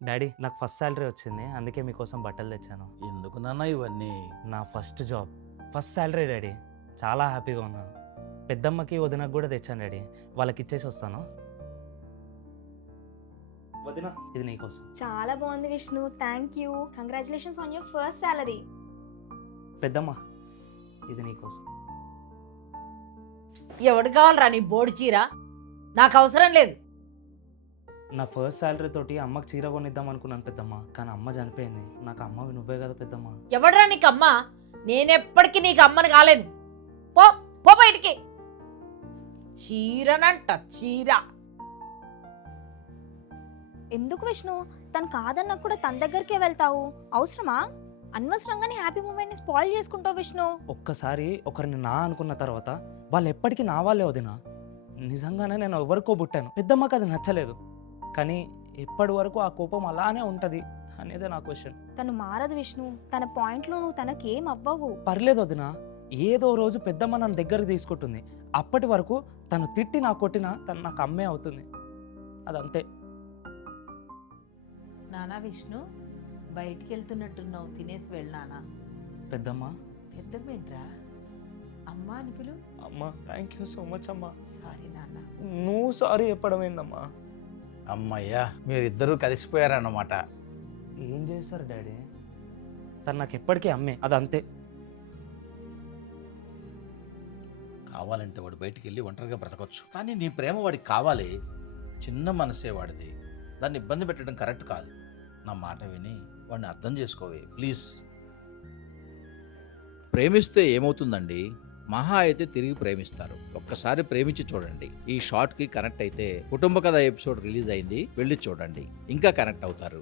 Daddy నాకు first salary వచ్చింది, అందుకే మీకోసం బట్టలు తెచ్చాను. ఎందుకు నాన్న ఇవన్నీ? నా first job, first salary daddy. చాలా హ్యాపీగా ఉన్నాను. పెద్దమ్మకి వదినకు కూడా తెచ్చాను డాడీ, వాళ్ళకి ఇచ్చేసి వస్తాను. వదిన, ఇది నీకోసం. చాలా బాగుంది Vishnu, thank you. Congratulations on your first salary. పెద్దమ్మ, ఇది నీకోసం. ఎవడు కావాలరా నీ బోడి చీర? నాకు అవసరం లేదు. నా ఫస్ట్ శాలరీ తోటి అమ్మకి చీర కొనిద్దాం అనుకున్నాను పెద్దమ్మ, కానీ అమ్మ చనిపోయింది. నాకు అమ్మవి నువ్వే కదా పెద్దమ్మ. ఎవడరా నీకు అమ్మ? నేనెప్పటికీ నీకు అమ్మని కాలేను. పో పో బయటికి. చీరనంట చీర. ఎందుకు విష్ణు, తను కాదన్నా కూడా తన దగ్గరికే వెళ్తావు? అవసరమా? అనవసరంగా నీ హ్యాపీ మూమెంట్ ని స్పాయిల్ చేసుకుంటావు విష్ణు. ఒక్కసారి ఒకరిని నా అనుకున్న తర్వాత వాళ్ళు ఎప్పటికీ నా వాళ్ళే వదినా. నిజంగానే నేను ఎవరికో పుట్టాను, పెద్దమ్మకి అది నచ్చలేదు, కానీ ఎప్పటి వరకు ఆ కోపం అలానే ఉంటుంది అనేదే నా క్వశ్చన్. తను మారదు విష్ణు, తన పాయింట్లో నువ్వు తనకేం అవ్వవు. పర్లేదు వదినా, ఏదో రోజు పెద్దమ్మ నన్ను దగ్గరికి తీసుకుంటుంది. అప్పటి వరకు తను తిట్టి నా కొట్టినా తను నాకు అమ్మే అవుతుంది. అదంతే. నానా విష్ణు, బయటికి వెళ్తున్నట్టున్నావు, తినేసి వెళ్ళానా? పెద్దమ్మ. పెద్దమేంట్రా? అమ్మా అని పిలు. అమ్మా, థ్యాంక్ యూ సో మచ్ అమ్మా. సారీ నాన్న. నువ్వు సారీ చెప్పడం ఏందమ్మా? అమ్మయ్యా, మీరిద్దరూ కలిసిపోయారన్నమాట. ఏం చేస్తారు డాడీ, తను నాకు ఎప్పటికీ అమ్మే, అదంతే. కావాలంటే వాడు బయటికి వెళ్ళి ఒంటరిగా బ్రతకొచ్చు, కానీ నీ ప్రేమ వాడికి కావాలి. చిన్న మనసే వాడిది, దాన్ని ఇబ్బంది పెట్టడం కరెక్ట్ కాదు. నా మాట విని వాడిని అర్థం చేసుకోవే ప్లీజ్. ప్రేమిస్తే ఏమవుతుందండి, మహా అయితే తిరిగి ప్రేమిస్తారు. ఒక్కసారి ప్రేమించి చూడండి. ఈ షార్ట్కి కనెక్ట్ అయితే కుటుంబ కథ ఎపిసోడ్ రిలీజ్ అయింది, వెళ్ళి చూడండి, ఇంకా కనెక్ట్ అవుతారు.